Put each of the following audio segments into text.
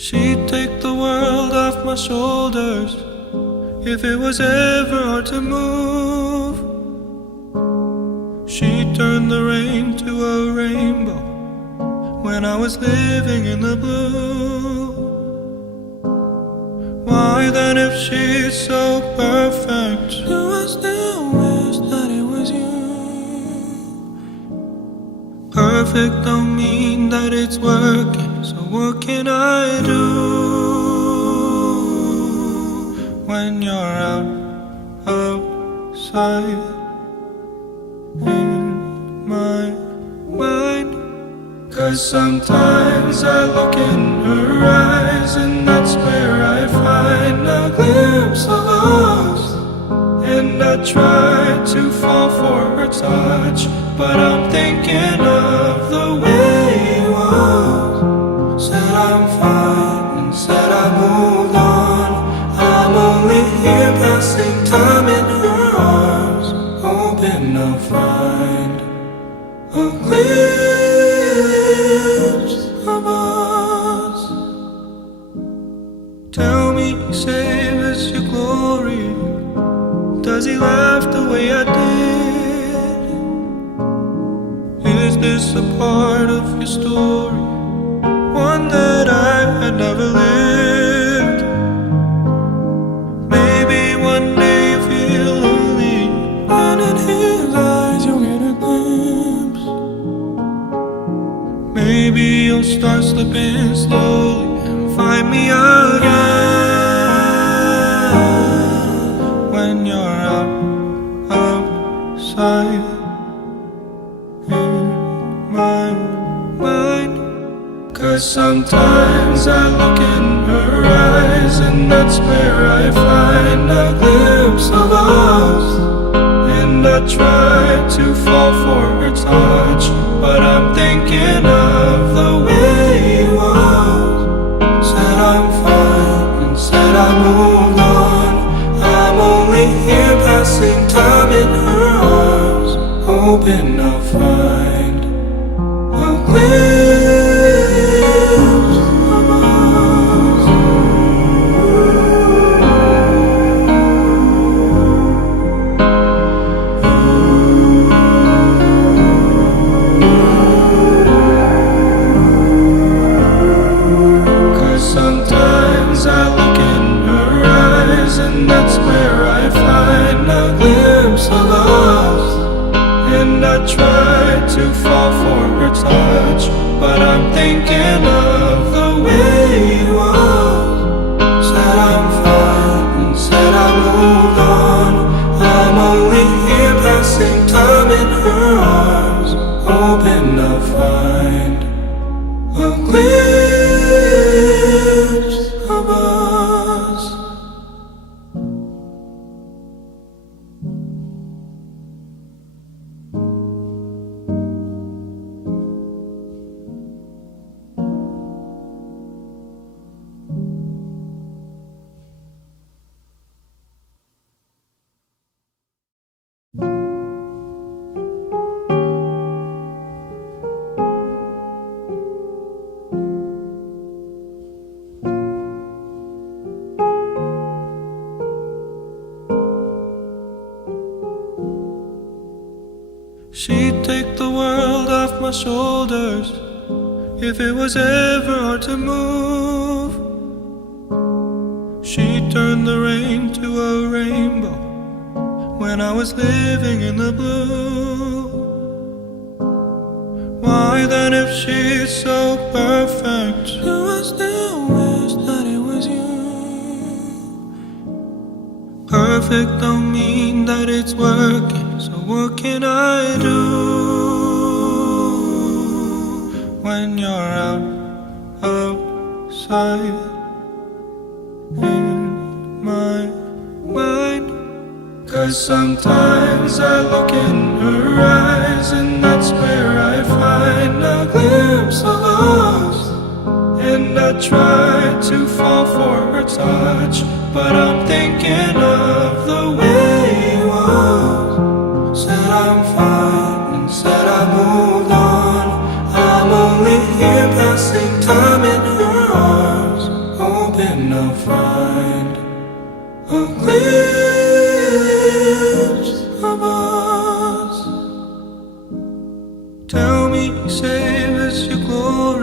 She'd take the world off my shoulders if it was ever hard to move. She'd turn the rain to a rainbow when I was living in the blue. Why then, if she's so perfect, do I still wish that it was you? Perfect don't mean that it's working, so what can I do when you're outside in my mind? 'Cause sometimes I look in her eyes, and that's where I find a glimpse of us. And I try to fall for her touch, but I'm thinking of the way it was. Said I'm fine and said I moved on. I'm only here passing time in her arms, hoping I'll find a glimpse of us. Tell me, save us your glory. Does he laugh the way I did? Is this a part of your story, one that I had never lived? Maybe one day you feel lonely, and in his eyes you'll get a glimpse. Maybe you'll start slipping slowly and find me again when you're outside in my mind. 'Cause sometimes I look in her eyes, and that's where I find a glimpse of us. And I try to fall for her touch, but I'm thinking of the way it was. Said I'm fine and said I moved on. I'm only here passing time in her arms, hoping I'll find a glimpse of us. 'Cause sometimes I look in her eyes, and that's where I find a glimpse of us. And I try to fall for her touch, but I'm thinking of the way it was. Said I'm fine and said I moved on. I'm only here passing time in her arms, hoping I'll find a glimpse of us. She'd take the world off my shoulders if it was ever hard to move. She'd turn the rain to a rainbow when I was living in the blue. Why then, if she's so perfect, do I still wish that it was you? Perfect don't mean that it's working, so what can I do when you're outside in my mind? 'Cause sometimes I look in her eyes, and that's where I find a glimpse of us. And I try to fall for her touch, but I'm thinking of the way it was. Said I'm fine and said I moved on. I'm only here passing time in her arms.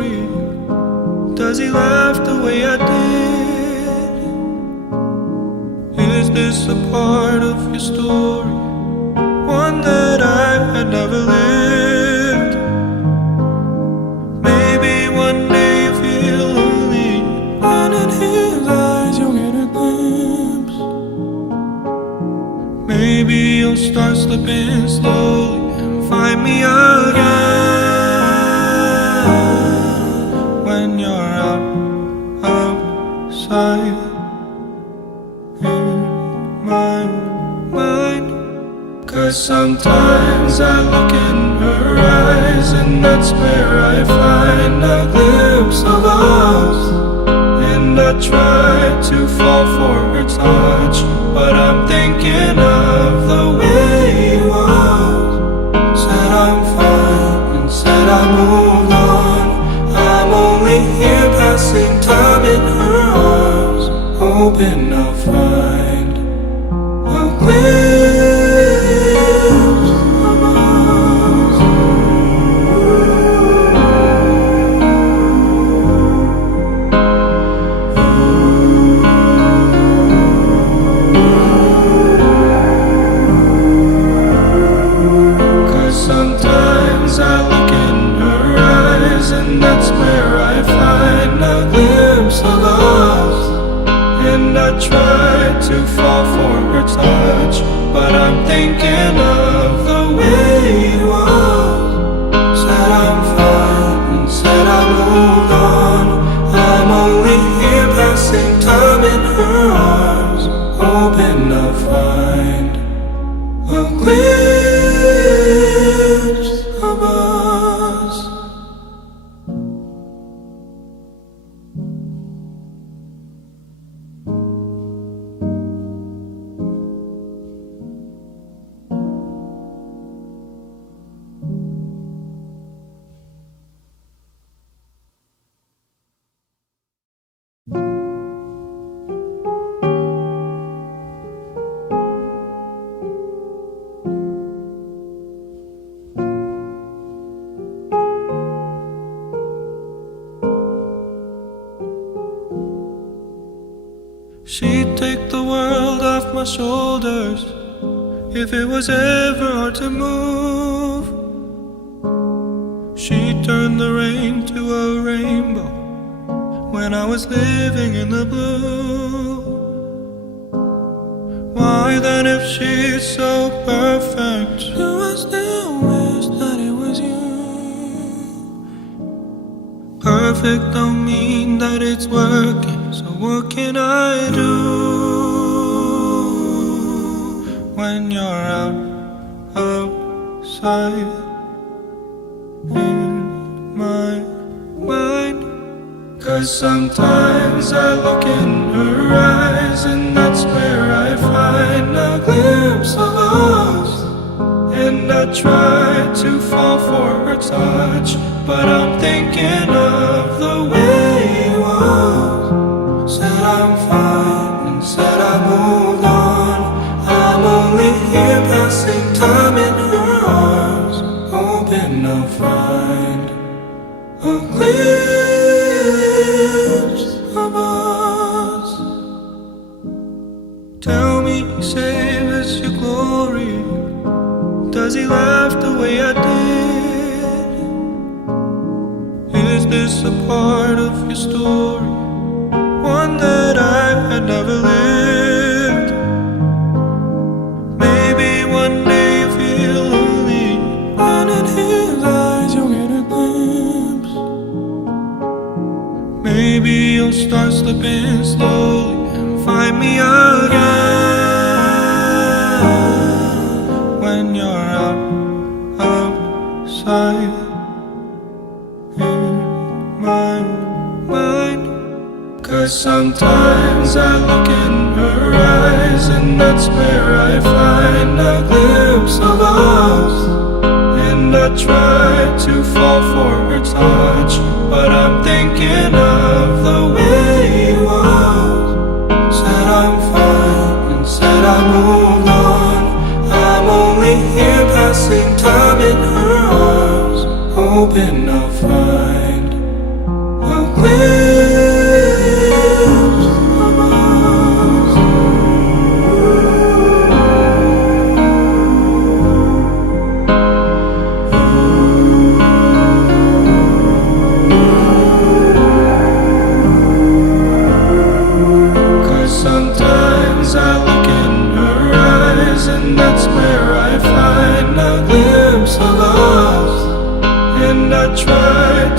story? Does he laugh the way I did? Is this a part of your story? One that I had never lived. Maybe one day you feel lonely, and in his eyes you'll get a glimpse. Maybe you'll start slipping slowly and find me again when you're outside in my mind. 'Cause sometimes I look in her eyes, and that's where I find a glimpse of us. And I try to fall for her touch, but I'm thinking of the way he was. Said I'm fine and said I moved on. I'm only here passing time in her arms, hoping I'll find a glimpse of us. 'Cause sometimes I look in her eyes, and that's where I find a glimpse of us. And I try to fall for her touch, but I'm thinking of the way he was. Said I'm fine and said I moved on. I'm only here passing time in her arms, hoping I'll find a glimpse of us. She'd take the world off my shoulders if it was ever hard to move. She'd turn the rain to a rainbow when I was living in the blue. Why then, if she's so perfect, do I still wish that it was you? Perfect don't mean that it's working, so what can I do when you're outside in my mind? 'Cause sometimes I look in her eyes, and that's where I find a glimpse of us. And I try to fall for her touch, but I'm thinking of the way he was. Said I'm fine and said I moved on. I'm only here passing time in her arms, hoping I'll find a glimpse of us. Tell me, save us your glory. Does he laugh the way I did? Is this a part of your story? One that I had never lived. Maybe one day you feel lonely, and in his eyes you'll get a glimpse. Maybe you'll start slipping slowly and find me again when you're outside in my mind. 'Cause sometimes I look in her eyes, and that's where I find a glimpse of us. And I try to fall for her touch, but I'm thinking of the way he was. Said I'm fine and said I moved on. I'm only here passing time in her arms, hoping I'll find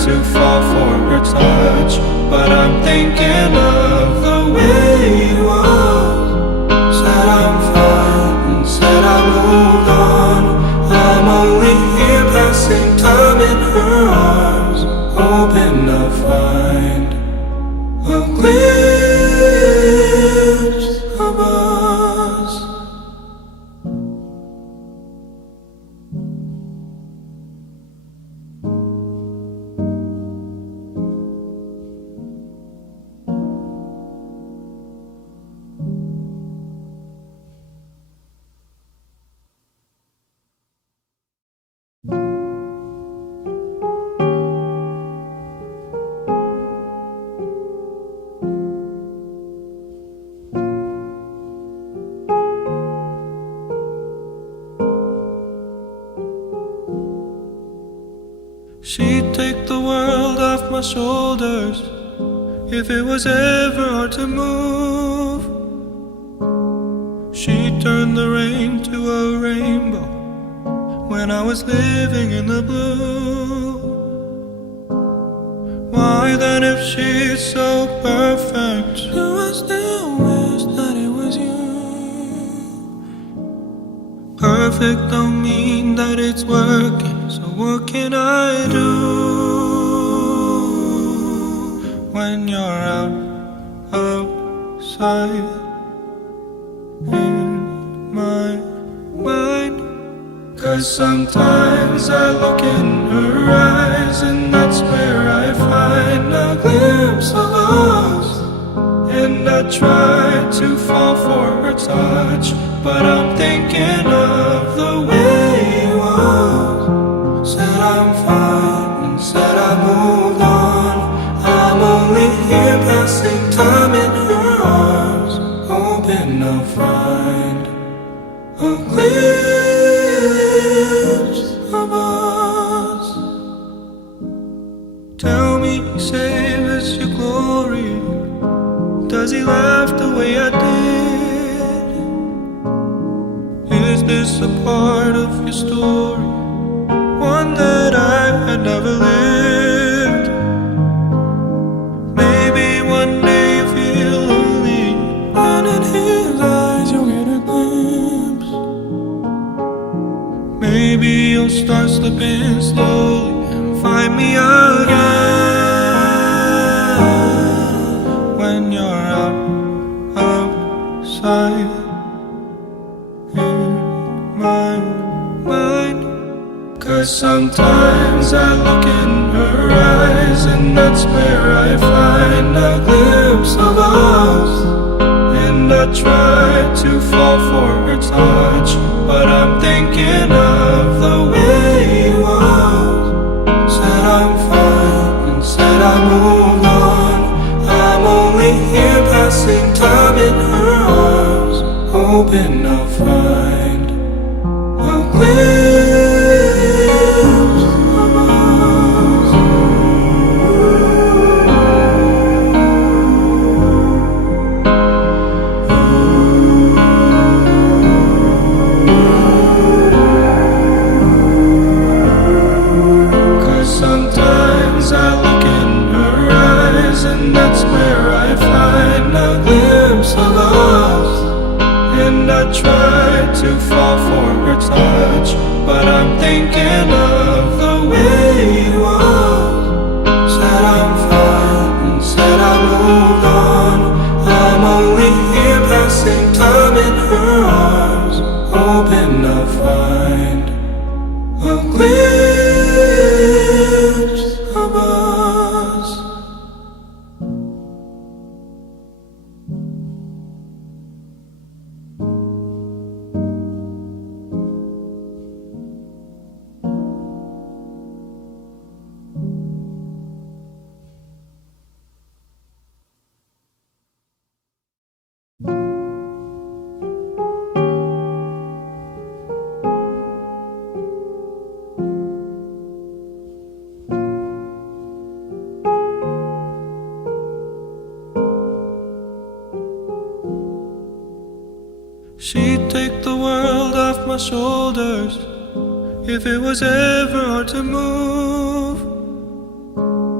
to fall for her touch, but I'm thinking of the way it was. Said I'm fine and said I moved on. I'm only here passing time in her arms, hoping I'll find a glimpse of us. She'd take the world off my shoulders if it was ever hard to move. She'd turn the rain to a rainbow when I was living in the blue. Why then, if she's so perfect, do I still wish that it was you? Perfect don't mean that it's working, so what can I do when you're outside in my mind? 'Cause sometimes I look in her eyes, and that's where I find a glimpse of us. And I try to fall for her touch, but I'm thinking of the way it was. Said I'm fine and said I moved on. I'm only here passing time in her arms, hoping I'll find a glimpse of us. Tell me, save us your glory. Does he laugh the way I did? Is this a part of your story, one that I had never lived? Maybe one day you feel lonely, and in his eyes you'll get a glimpse. Maybe you'll start slipping slowly and find me again when you're outside in my mind. 'Cause sometimes I look in her eyes, and that's where I find a glimpse of us. And I try to fall for her touch, but I'm thinking of the way it was. Said I'm fine and said I moved on. I'm only here passing time in her arms, hoping I'll find a glimpse of us. 'Cause sometimes I look in her eyes, and that's where I find a glimpse of us. And I try to fall for her touch, but I'm thinking of the way it was. Said I'm fine and said I moved on. I'm only here passing time in her arms, hoping I'll find a glimpse of us. She'd take the world off my shoulders if it was ever hard to move.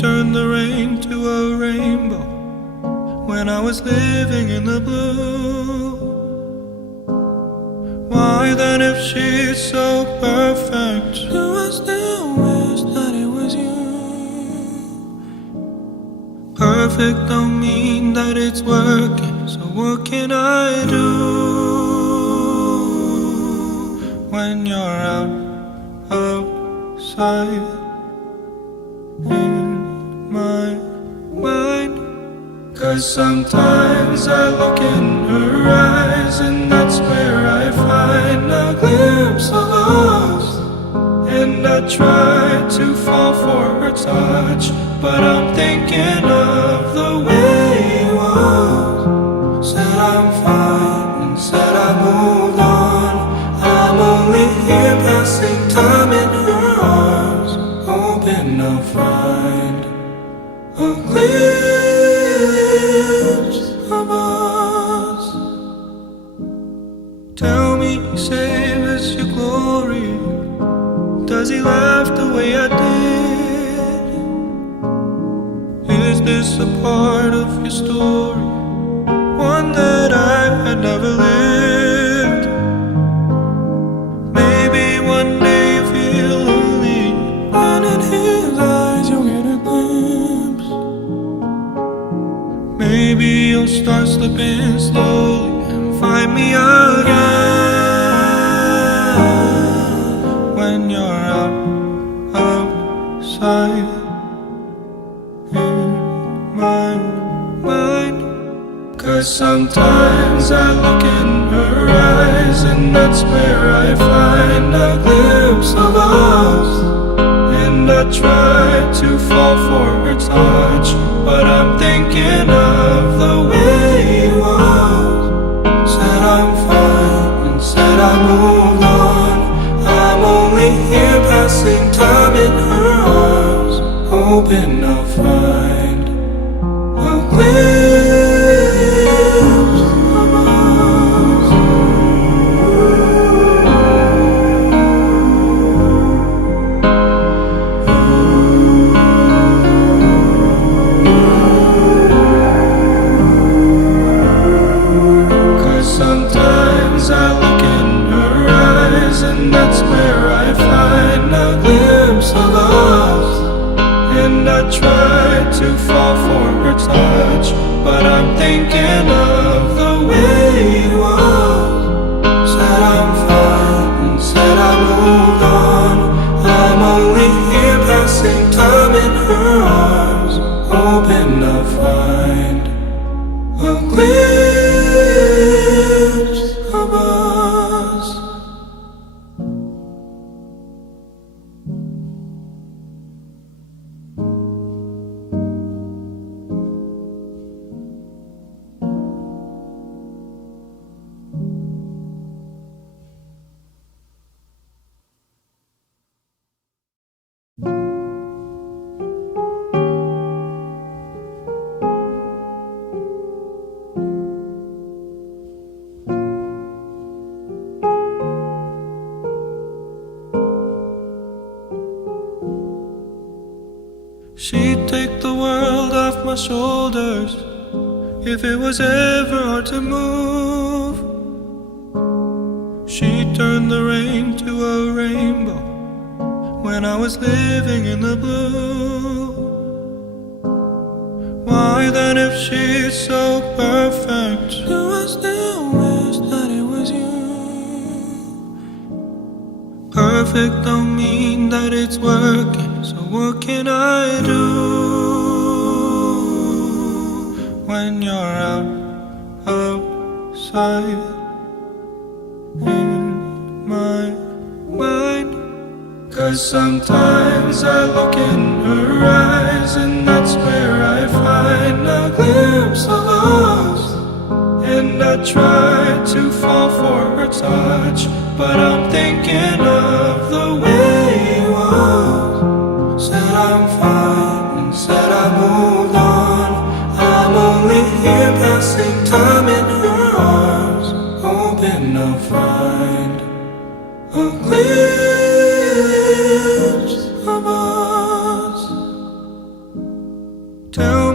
turned the rain to a rainbow when I was living in the blue. Why then, if she's so perfect, do I still wish that it was you? Perfect don't mean that it's working, so what can I do when you're outside in my mind? 'Cause sometimes I look in her eyes, and that's where I find a glimpse of us. And I try to fall for her touch, but I'm thinking of the way it was. Said I'm fine and said I moved on. I'm only here passing time in her arms, hoping I'll find a glimpse of us. Tell me, save us your glory. Does he laugh the way I did? Is this a part of your story, one that I had never lived? Maybe one day you feel lonely, and in his eyes you'll get a glimpse. Maybe you'll start slipping slowly and find me again when you're outside in my mind. 'Cause sometimes I look in her eyes, and that's where I find a glimpse of us. And I try to fall for her touch, but I'm thinking of the way it was. Said I'm fine and said I moved on. I'm only here passing time in her arms, hoping I'll find a glimpse of us. 'Cause sometimes I look in her eyes, and that's where I find a glimpse of us. And I try to fall for her touch, but I'm thinking of the way it was. Said I'm fine and said I moved on. I'm only here passing time in her arms, hoping I'll find a glimpse of us. She'd take the world off my shoulders if it was ever hard to move. She'd turn the rain to a rainbow when I was living in the blue. Why then, if she's so perfect, do I still wish that it was you? Perfect don't mean that it's working, so what can I do when you're outside in my mind? 'Cause sometimes I look in her eyes, and that's where I find a glimpse of us. And I try to fall for her touch, but I'm thinking of the way it was. Said I'm fine and said I moved on. I'm only here passing time in her arms, hoping I'll find a glimpse of us.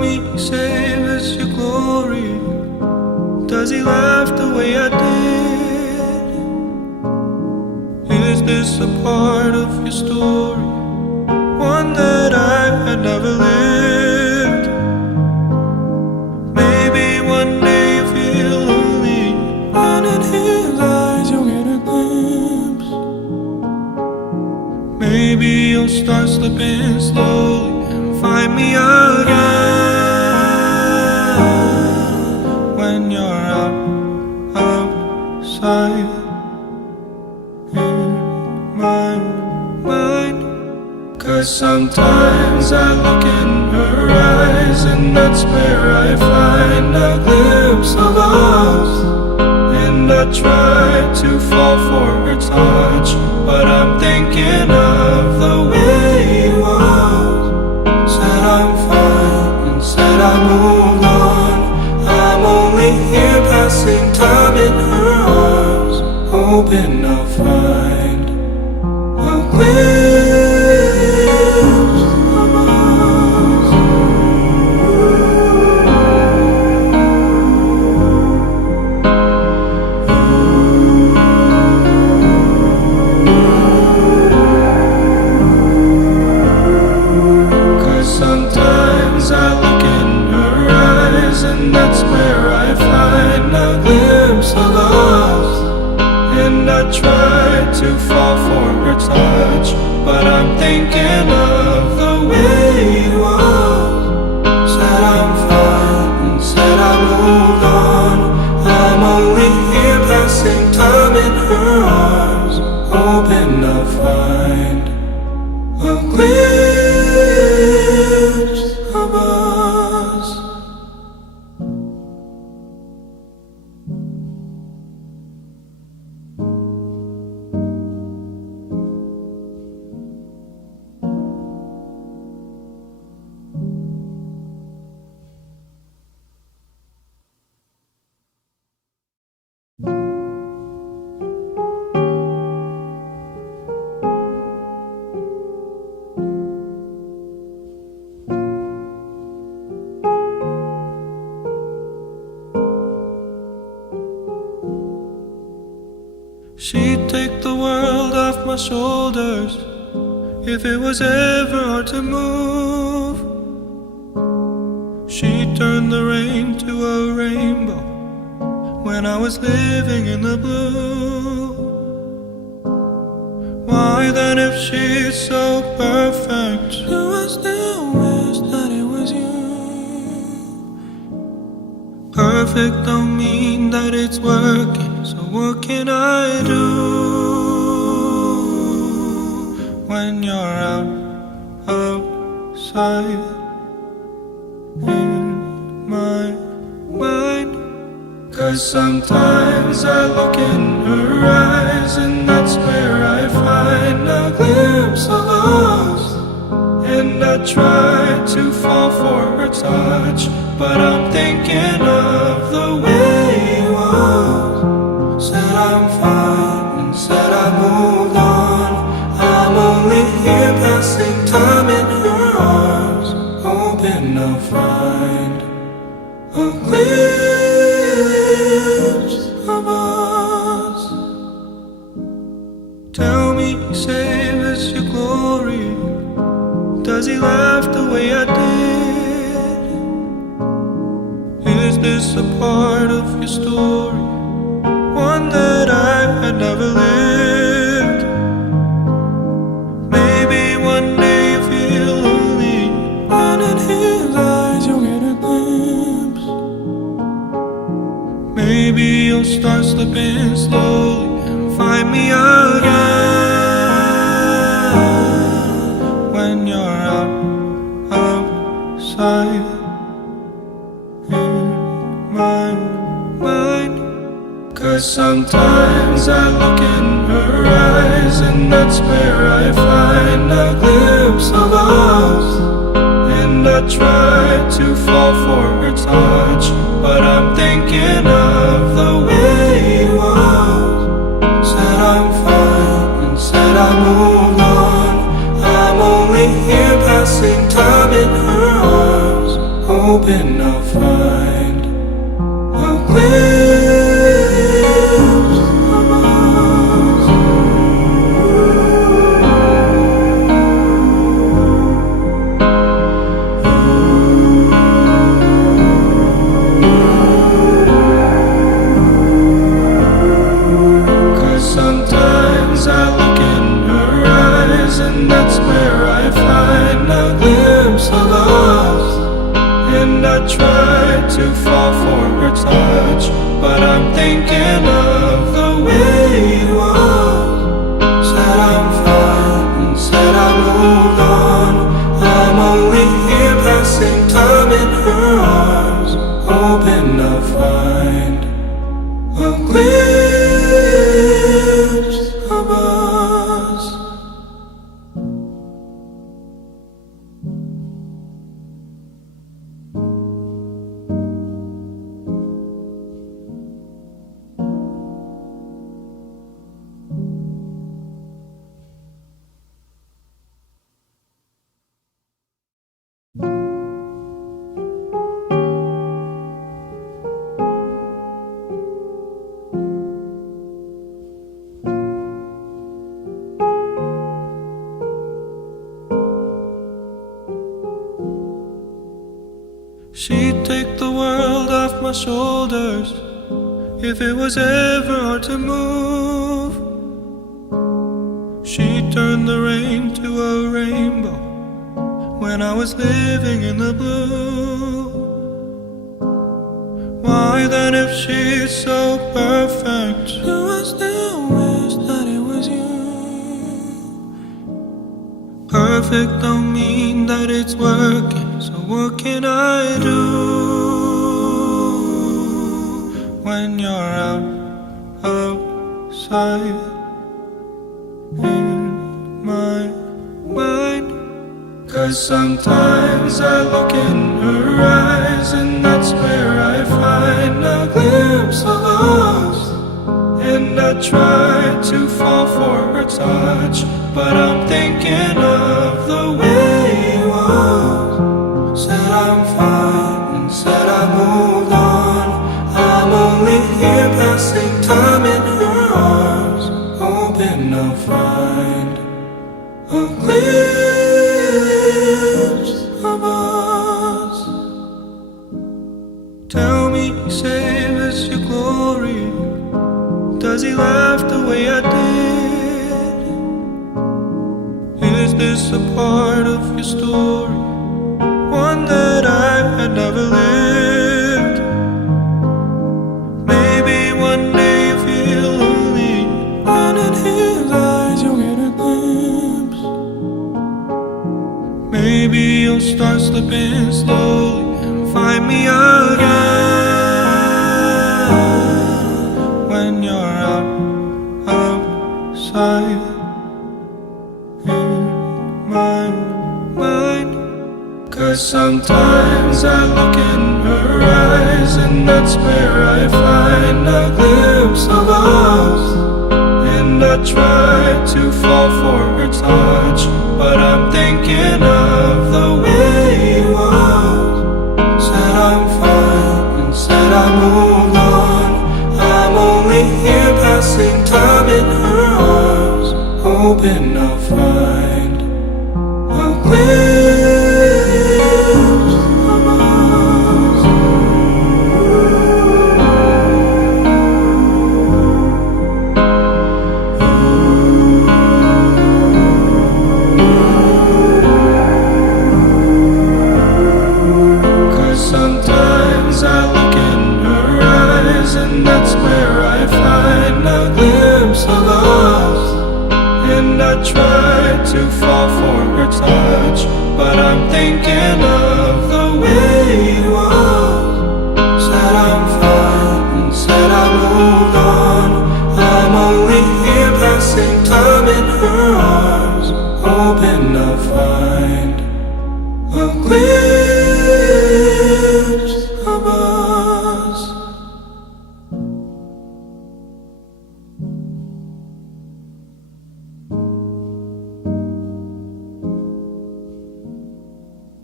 me, save us your glory. Does he laugh the way I did? Is this a part of your story, one that I had never lived? Maybe one day you feel lonely, and in his eyes you'll get a glimpse. Maybe you'll start slipping slowly and find me again when you're outside in my mind. 'Cause sometimes I look in her eyes, and that's where I find a glimpse of us. And I try to fall for her touch, but I'm thinking of the way he was. Said I'm fine and said I moved on. I'm only here passing time in her arms, hoping I'll find a glimpse of us. 'Cause sometimes I look in her eyes, and that's where I find a glimpse of us. And I try to fall for her touch, but I'm thinking of the way he was. Said I'm fine and said I moved on. I'm only here passing time in her arms, hoping I'll find a glimpse of us. She'd take the world off my shoulders if it was ever hard to move. She'd turn the rain to a rainbow when I was living in the blue. Why then, if she's so perfect, do I still wish that it was you? Perfect don't mean that it's working, so what can I do when you're outside in my mind? 'Cause sometimes I look in her eyes, and that's where I find a glimpse of us. And I try to fall for her touch, but I'm thinking of the way he was. Said I'm fine and said I moved on. I'm only here passing time in her arms, hoping I'll find a glimpse of us. Tell me, save us your glory. Does he laugh the way I did? Is this a part of your story, one that I had never lived? Maybe one day you feel lonely, and in his eyes you'll get a glimpse. Maybe you'll start slipping slowly and find me again when you're outside in my mind. 'Cause sometimes I look in her eyes, and that's where I find a glimpse of us. And I try to fall for her touch, but I'm thinking of the way he was. Said I'm fine and said I moved on. I'm only here passing time in her arms, hoping I'll find a glimpse of us. 'Cause sometimes I look in her eyes, and that's where I find a glimpse of us. And I try to fall for her touch, but I'm thinking of the way it was. Said I'm fine and said I moved on. I'm only here passing time in her arms, hoping I'll find a glimpse of us. She'd take the world off my shoulders if it was ever hard to move. She'd turn the rain to a rainbow when I was living in the blue. Why then, if she's so perfect, do I still wish that it was you? Perfect don't mean that it's working, so what can I do when you're outside in my mind? 'Cause sometimes I look in her eyes, and that's where I find a glimpse of us. And I try to fall for her touch, but I'm thinking of the way it was. Said I'm fine and said I moved on. I'm only here passing time in her arms, hoping I'll find a glimpse of us. Tell me, save us your glory. Does he laugh the way I did? Is this a part of your story, one that I had never lived? Maybe one day you feel lonely, and in his eyes you'll get a glimpse. Maybe you'll start slipping slowly and find me again when you're outside in my mind. 'Cause sometimes I look in her eyes, and that's where I find a glimpse of us. And I try to fall for her touch, but I'm thinking of the way it was. Said I'm fine and said I moved on. I'm only here passing time in her arms, hoping I'll find a glimpse of us. 'Cause sometimes I look in her eyes, and that's where I find a glimpse of us. And I try to fall for her touch, but I'm thinking of the way it was. Said I'm fine and said I moved on. I'm only here passing time in her arms, hoping I'll find a glimpse of us.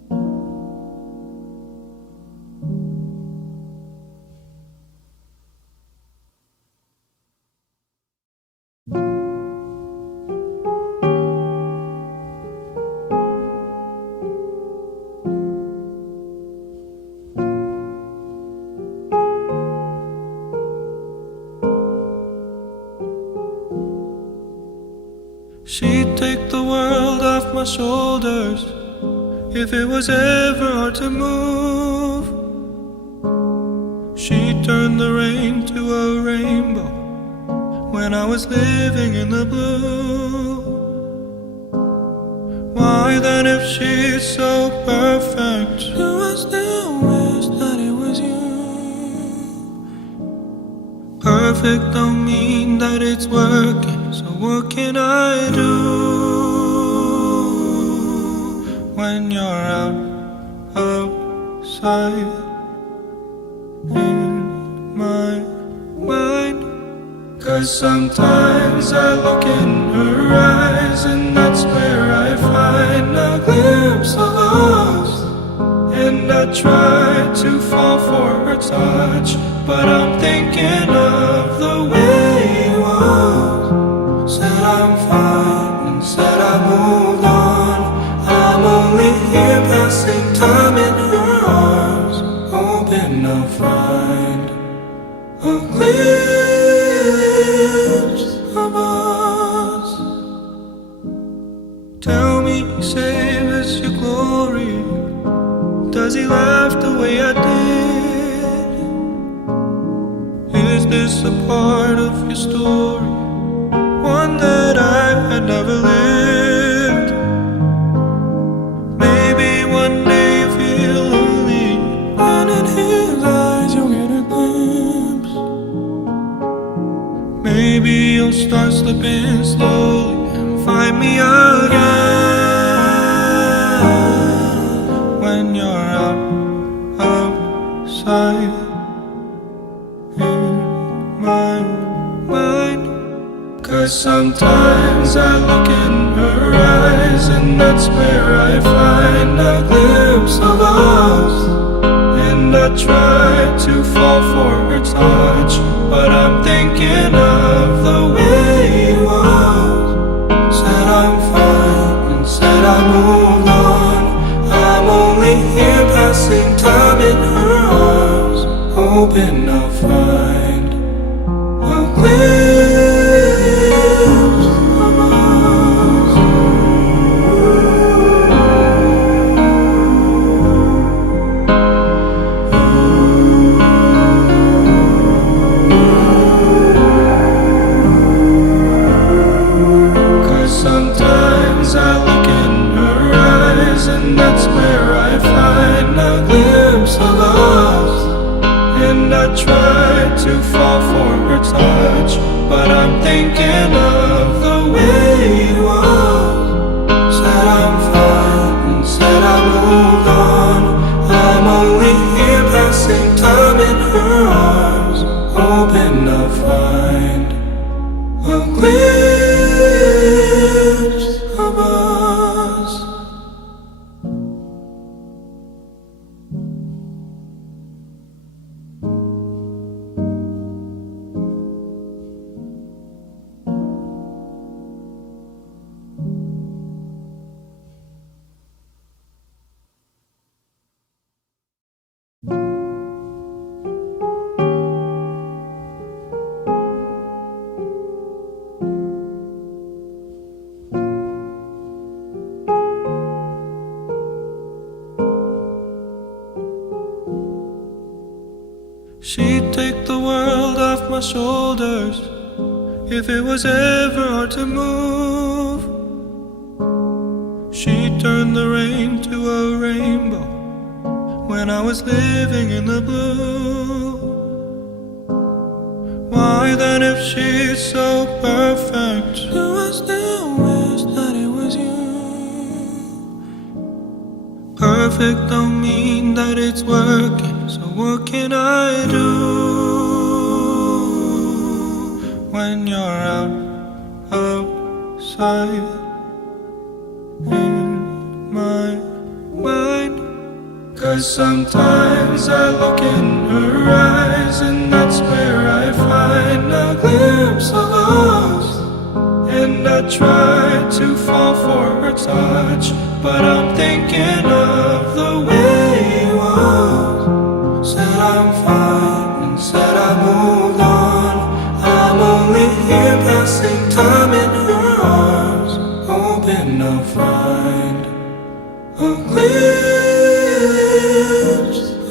She'd take the world off my shoulders if it was ever hard to move. She'd turn the rain to a rainbow when I was living in the blue. Why then, if she's so perfect, do I still wish that it was you? Perfect don't mean that it's working, so what can I do when you're outside in my mind? 'Cause sometimes I look in her eyes, and that's where I find a glimpse of us. And I try to fall for her touch, but I'm thinking of the way it was. Said I'm fine and said I moved on. I'm only here passing time in her arms, hoping I'll find a glimpse of us. Tell me, save us your glory. Does he laugh the way I did? Is this a part of your story, one that I had never lived? Maybe one day you feel lonely, and in his eyes you'll get a glimpse. Maybe you'll start slipping slowly and find me again when you're outside in my mind. 'Cause sometimes I look in her eyes, and that's where I find a glimpse of us. And I try to fall for her touch, but I'm thinking of the way it was. Said I'm fine and said I moved on. I'm only here passing time in her arms, hoping I'll find a glimpse of us. 'Cause sometimes I look in her eyes, and that's where I find a glimpse of us. And I try to fall for her touch, but I'm thinking of the way it was. Said I'm fine and said I moved on. I'm only here passing time in her arms, hoping I'll find a glimpse of us. She'd take the world off my shoulders if it was ever hard to move. She'd turn the rain to a rainbow when I was living in the blue. Why then, if she's so perfect, do I still wish that it was you? Perfect don't mean that it's working, so what can I do when you're outside in my mind? 'Cause sometimes I look in her eyes, and that's where I find a glimpse of us. And I try to fall for her touch, but I'm thinking of the way it was. Said I'm fine and said I moved on. I'm only here passing time in her arms,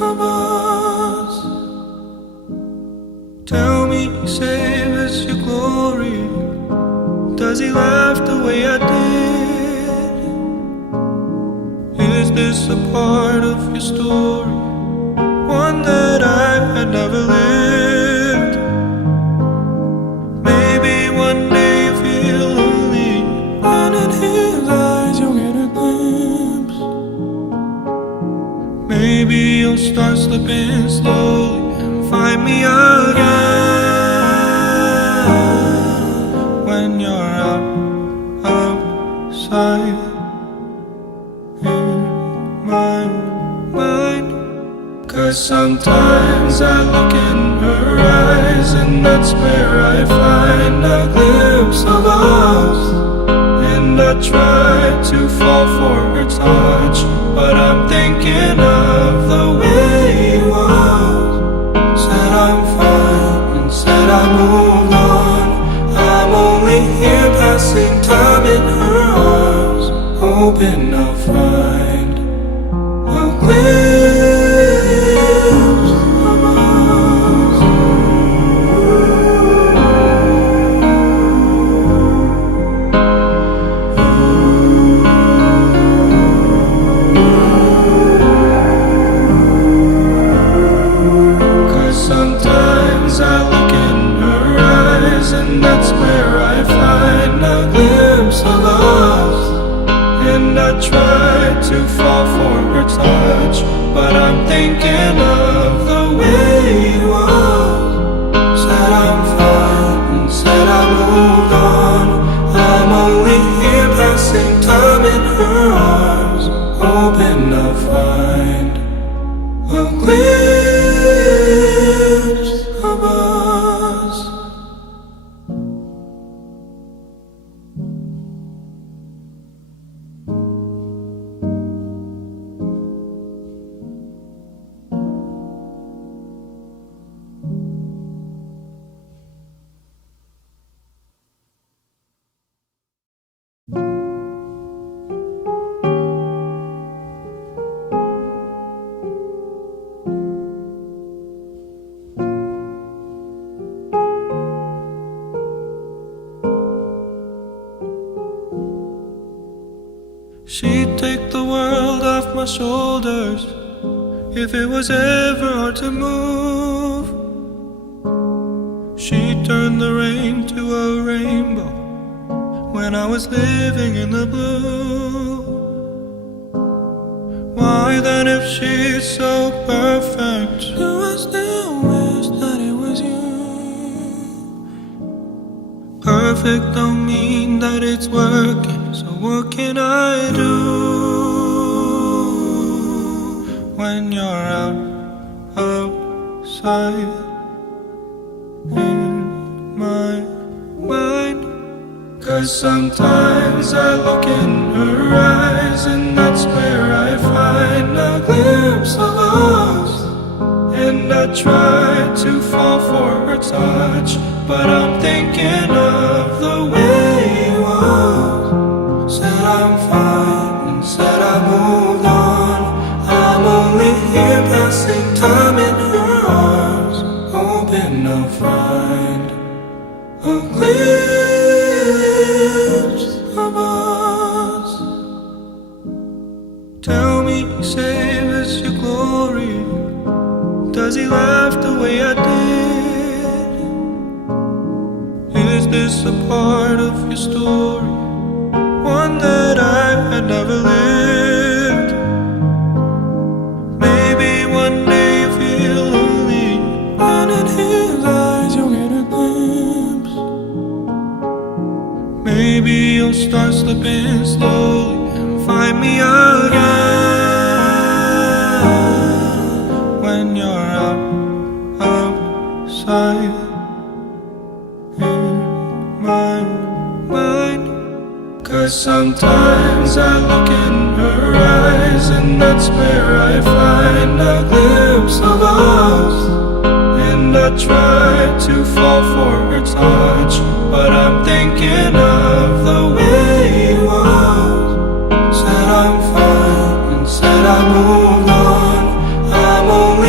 of us. Tell me, save us your glory. Does he laugh the way I did? Is this a part of your story, one that I had never lived? Maybe one day you feel lonely, and in his eyes you'll get a glimpse. Maybe you'll start slipping slowly and find me again when you're outside in my mind. 'Cause sometimes I look in her eyes, and that's where I find a glimpse of us. And I try to fall for her touch, but I'm thinking of the way he was. Said I'm fine and said I moved on. I'm only here passing time in her arms, hoping I'll find a glimpse of us. 'Cause sometimes I look in her eyes, and that's where I find a glimpse of us. And I try to fall for her touch, but I'm thinking of the way he was. Said I'm fine and said I moved on. I'm only here passing time in her arms, hoping I'll find a glimpse of us. She'd take the world off my shoulders if it was ever hard to move. She'd turn the rain to a rainbow when I was living in the blue. Why then, if she's so perfect, do I still wish that it was you? Perfect don't mean that it's working, so what can I do when you're outside in my mind? 'Cause sometimes I look in her eyes, and that's where I find a glimpse of us. And I try to fall for her touch, but I'm thinking of the way he was. Said I'm fine and said I moved on. I'm only here passing time in her arms, hoping I'll find a glimpse of us. Tell me, save us your glory. Does he laugh the way I did? Is this a part of your story, one that I had never lived? Maybe one day you feel lonely, and in his eyes you'll get a glimpse. Maybe you'll start slipping slowly and find me again when you're outside in my mind. 'Cause sometimes I look in her eyes, and that's where I find a glimpse of us. And I try to fall for her touch, but I'm thinking of the way he was. Said I'm fine and said I moved on. I'm only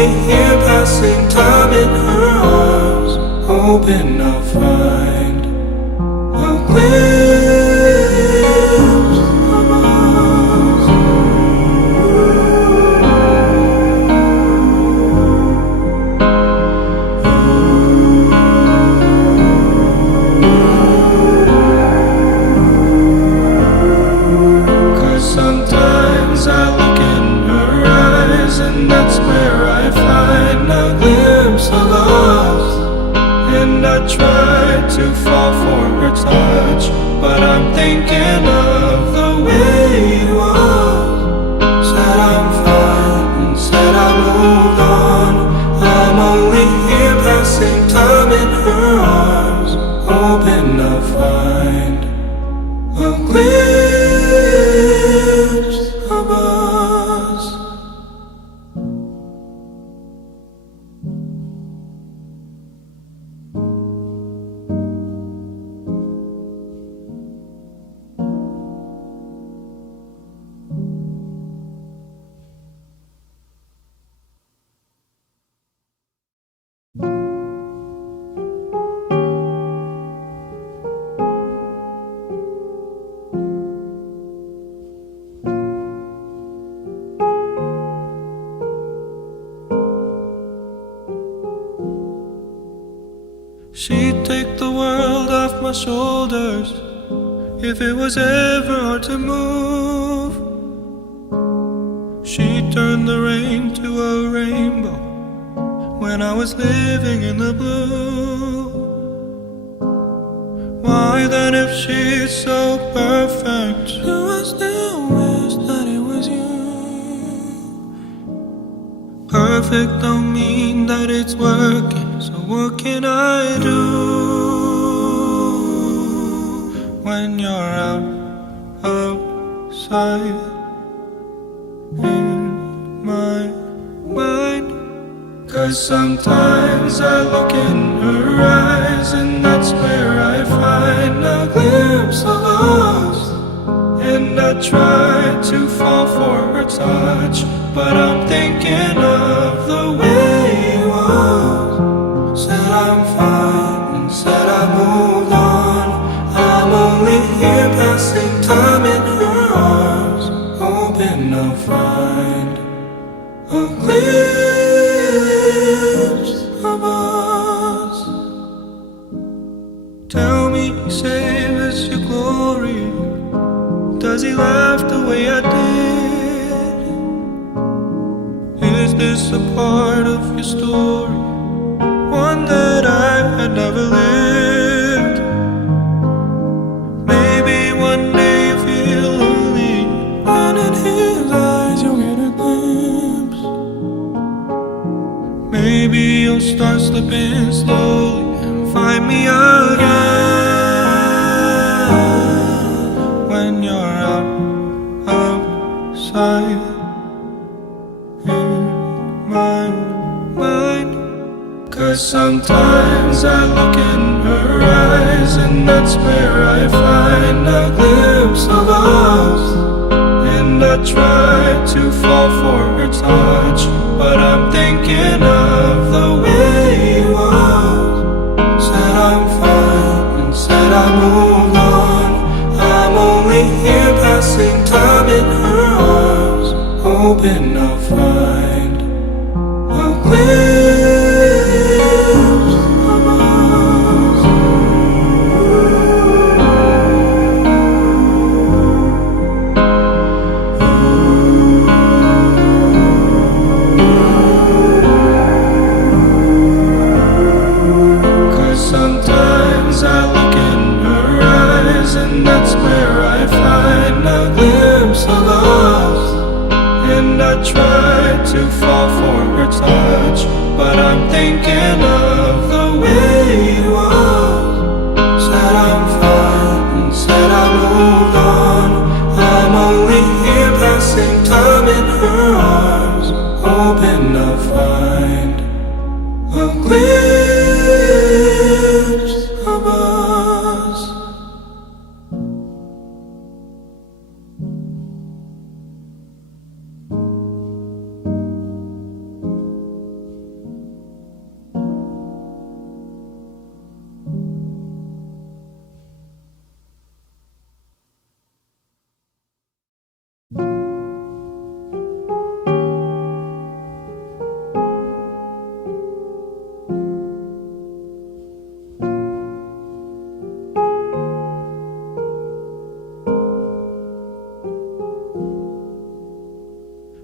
passing time in her arms, hoping I'll find a glimpse of us. 'Cause sometimes I look in her eyes, and that's where I find a glimpse of us. And I try to fall for her touch, but I'm thinking of the way it was. Said I'm fine and said I moved on. I'm only here passing time in her arms, hoping I'll find a glimpse of us. She'd take the world off my shoulders if it was ever hard to move. She'd turn the rain to a rainbow when I was living in the blue. Why then, if she's so perfect, do I still wish that it was you? Perfect don't mean that it's working, so what can I do when you're outside in my mind? 'Cause sometimes I look in her eyes, and that's where I find a glimpse of us. And I try to fall for her touch, but I'm thinking of the way it was. Said I'm fine and said I moved on. I'm only here passing time in her arms, hoping I'll find a glimpse of us. Tell me, save us your glory. Does he laugh the way I did? Is this a part of your story, one that I had never lived? Maybe one day you feel lonely, and in his eyes you'll get a glimpse. Maybe you'll start slipping slowly and find me again when you're outside in my mind. 'Cause sometimes I look in her eyes, and that's where I find a glimpse of us. And I try to fall for her touch, but I'm thinking of the way it was. Said I'm fine and said I moved on. I'm only here passing time in her arms, hoping I'll find a glimpse of us. 'Cause sometimes I look in her eyes, and that's where I find a glimpse of us. And I try to fall for her touch, but I'm thinking of the way it was. Said I'm fine and said I moved on. I'm only here passing time in her arms, hoping I'll find a glimpse of us.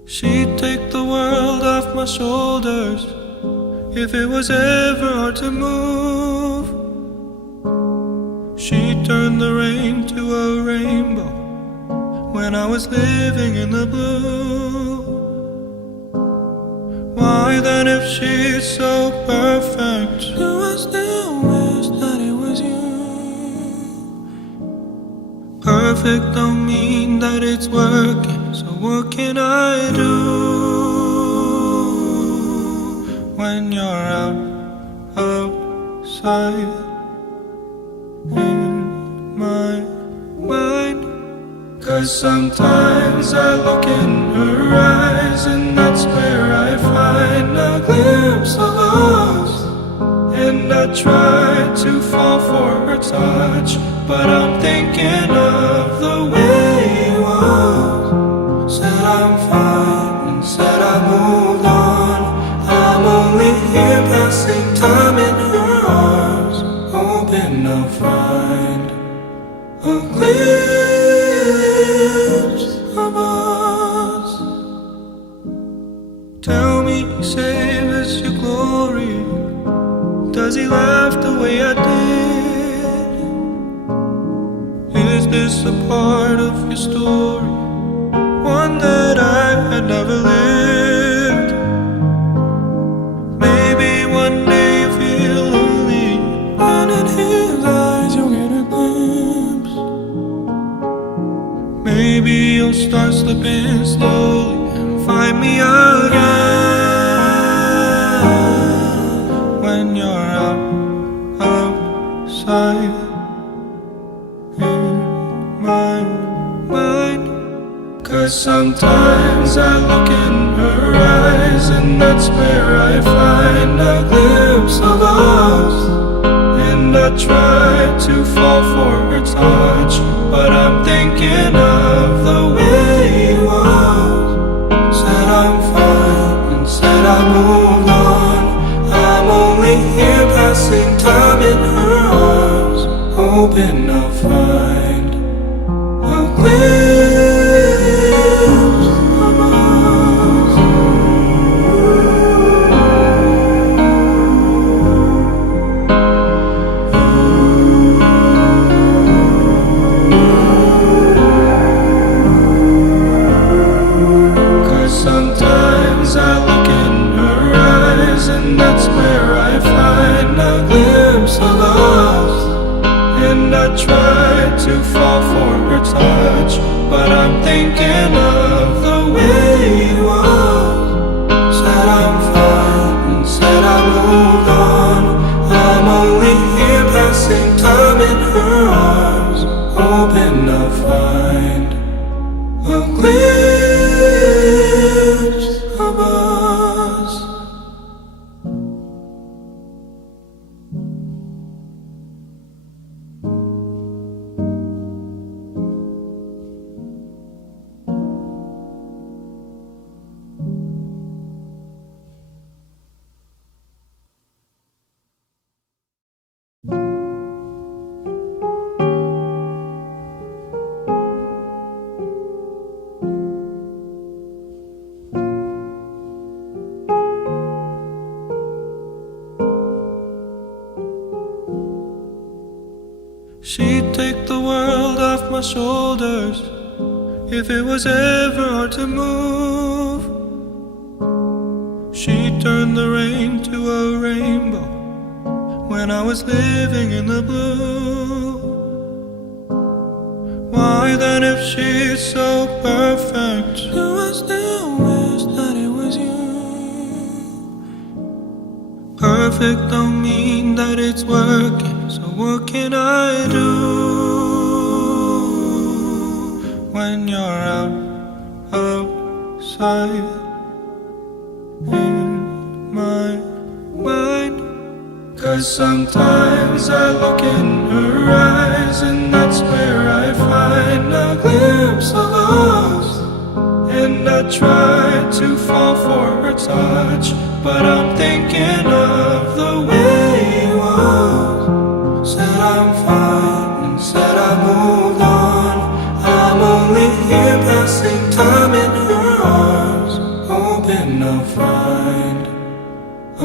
She'd take the world off my shoulders if it was ever hard to move. She'd turn the rain to a rainbow when I was living in the blue. Why then, if she's so perfect, do I still wish that it was you? Perfect don't mean that it's working, so what can I do when you're outside in my mind? 'Cause sometimes I look in her eyes, and that's where I find a glimpse of us. And I try to fall for her touch, but I'm thinking of the way it was. Said I'm fine and said I moved on. I'm only here passing time in her arms, hoping I'll find a glimpse of us. Tell me, save us your glory. Does he laugh the way I did? Is this a part of your story, one that I had never lived? Maybe one day you feel lonely, and in his eyes you'll get a glimpse. Maybe you'll start slipping slowly and find me again when you're outside in my mind. 'Cause sometimes I look in her eyes, and that's where I find a glimpse of us. And I try to fall for her touch, but I'm thinking of the way it was. Said I'm fine and said I moved on. I'm only here passing time in her arms, hoping I'll find a glimpse of us. 'Cause sometimes I look in her eyes, and that's where I find a glimpse of us. And I try to fall for her touch, but I'm thinking of the way it was. Said I'm fine and said I moved on. I'm only here passing time in her arms, hoping I'll find a glimpse of us. She'd take the world off my shoulders if it was ever hard to move. She'd turn the rain to a rainbow when I was living in the blue. Why then, if she's so perfect, do I still wish that it was you? Perfect don't mean that it's working, so what can I do when you're outside in my mind? 'Cause sometimes I look in her eyes, and that's where I find a glimpse of us. And I try to fall for her touch, but I'm thinking of the way it was. Said I'm fine and said I moved on. I'm only here passing time in her arms,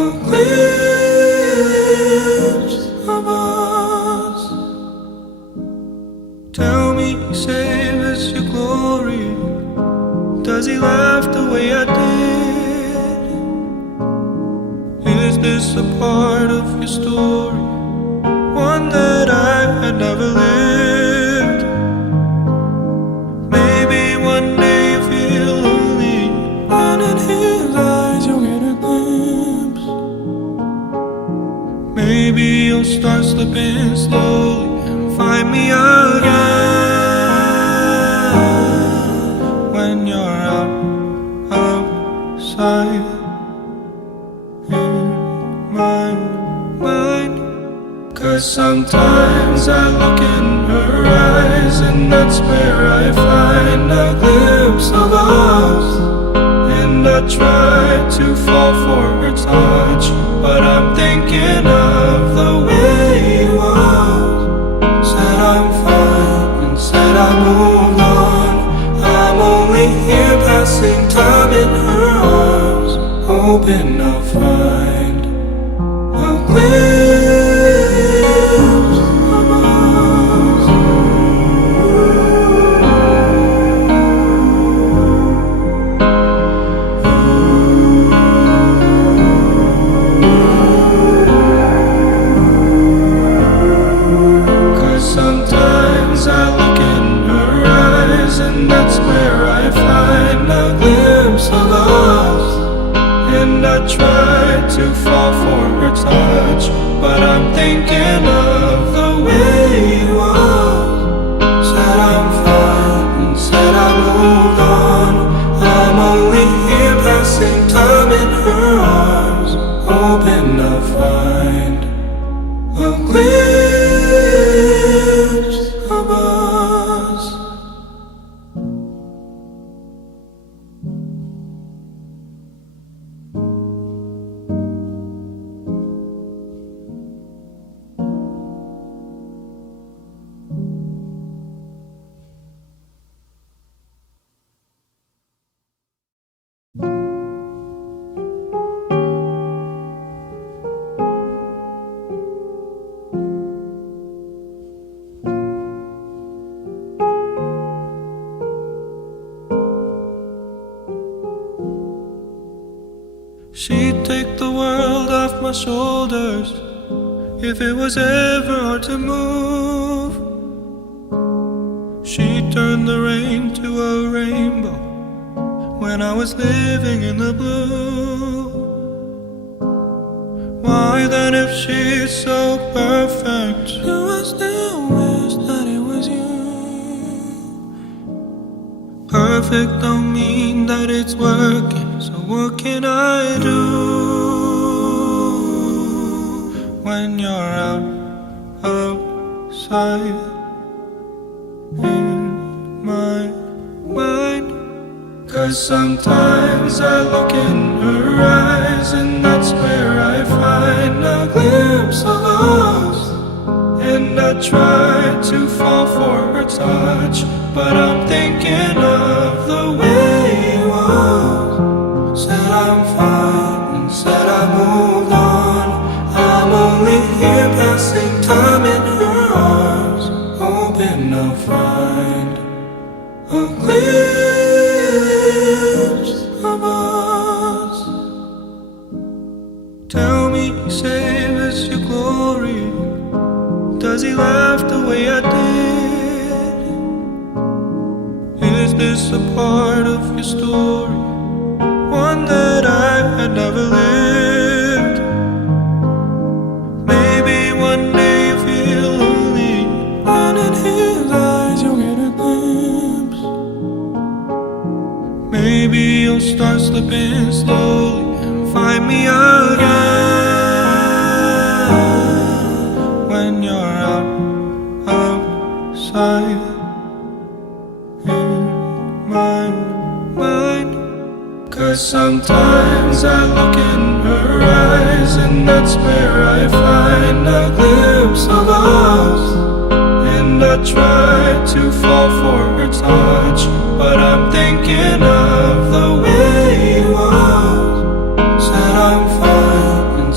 a glimpse of us. Tell me, save us your glory. Does he laugh the way I did? Is this a part of your story? One that I had never lived. Maybe one day you feel lonely, and in his eyes you'll get a glimpse. Maybe you'll start slipping slowly and find me again when you're outside in my mind. 'Cause sometimes I look in her eyes, and that's where I find a glimpse of us. And I try to fall for her touch, but I'm thinking of the way he was. Said I'm fine and said I moved on. I'm only here passing time in her arms, hoping I'll find a glimpse of us. 'Cause sometimes I look in her eyes, and that's where I find a glimpse of us. And I try to fall for her touch, but I'm thinking of the way he was. Said I'm fine and said I moved on. I'm only here passing time in her arms, hoping I'll find a glimpse of us. She'd take the world off my shoulders if it was ever hard to move. She'd turn the rain to a rainbow when I was living in the blue. Why then, if she's so perfect, do I still wish that it was you? Perfect don't mean that it's working, so what can I do when you're outside in my mind? 'Cause sometimes I look in her eyes, and that's where I find a glimpse of us. And I try to fall for her touch, but I'm thinking of the way he was. Said I'm fine and said I moved on. I'm only here passing time in her arms, hoping I'll find a glimpse of us. Tell me, save us your glory. Does he laugh the way I did? Is this a part of your story? One that I had never lived. Maybe one day you feel lonely, and in his eyes you'll get a glimpse. Maybe you'll start slipping slowly and find me again when you're outside in my mind. 'Cause sometimes I look in her eyes, and that's where I find a glimpse of us. And I try to fall for her touch, but I'm thinking of the way he was. Said I'm fine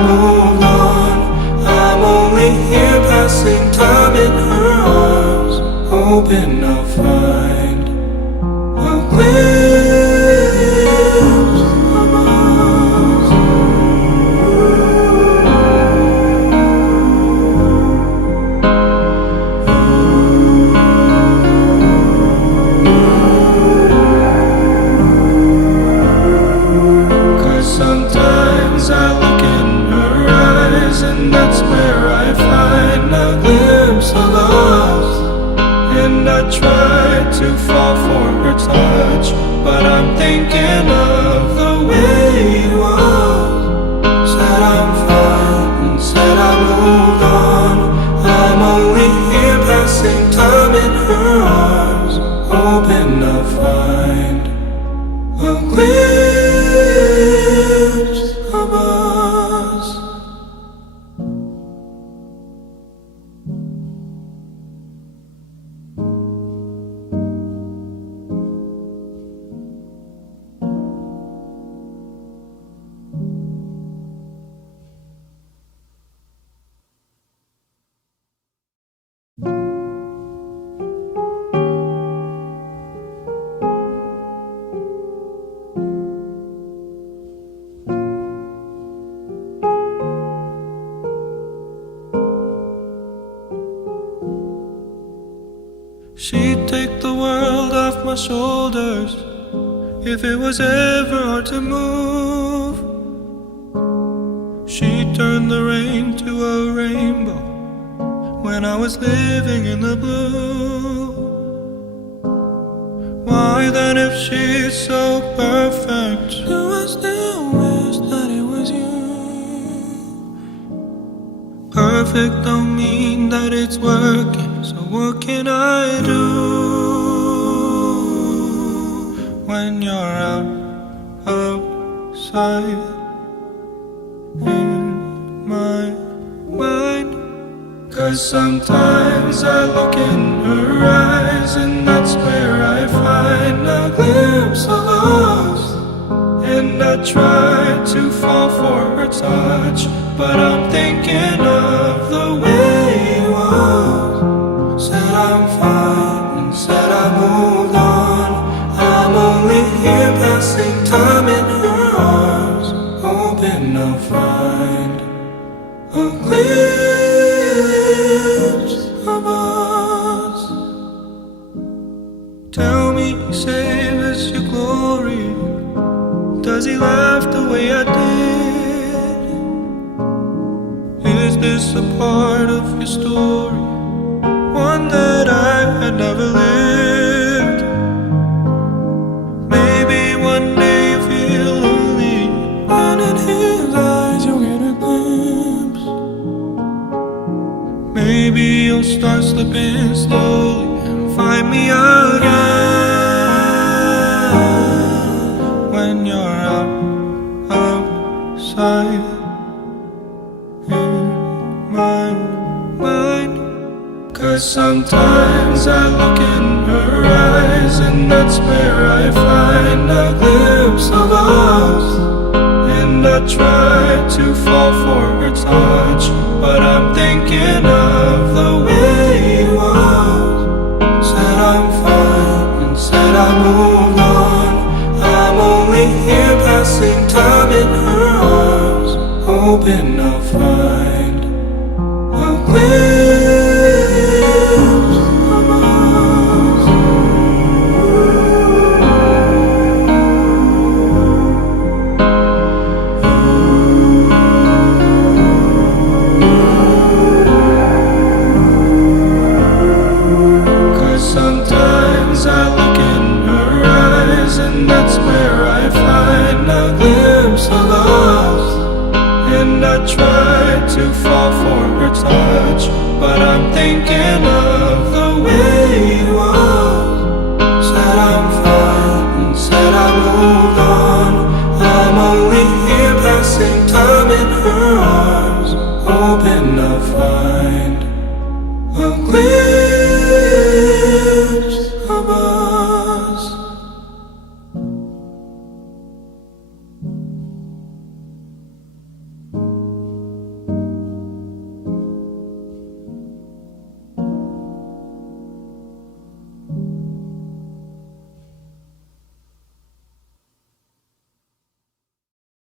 moved on. I'm only here passing time in her arms, hoping I'll find a glimpse of us. 'Cause sometimes I look in her eyes, and that's where I find a glimpse of us. And I try to fall for her touch, but I'm thinking of the way it was. Said I'm fine and said I moved on. I'm only here passing time in her arms, hoping I'll find a glimpse of us. She'd take the world off my shoulders if it was ever hard to move. She'd turn the rain to a rainbow when I was living in the blue. Why then, if she's so perfect, do I still wish that it was you? Perfect don't mean that it's working, so what can I do when you're outside in my mind? 'Cause sometimes I look in her eyes, and that's where I find a glimpse of us. And I try to fall for her touch, but I'm thinking of the way it was. Said I'm fine and said I moved on. I'm only here passing time in her arms, hoping I'll find a glimpse of us. Tell me, save us your glory. Does he laugh the way I did? Is this a part of your story, one that I had never lived? Maybe one day you feel lonely, and in his eyes you'll get a glimpse. Maybe you'll start slipping slowly and find me again when you're outside in my mind. 'Cause sometimes I look in her eyes, and that's where I find a glimpse of us. And I try to fall for her touch, but I'm thinking of the way it was. Said I'm fine and said I moved on. I'm only here passing time in her arms, hoping I'll find a glimpse of us. 'Cause sometimes I look in her eyes, and that's where I find a glimpse of us. And I try to fall for her touch, but I'm thinking of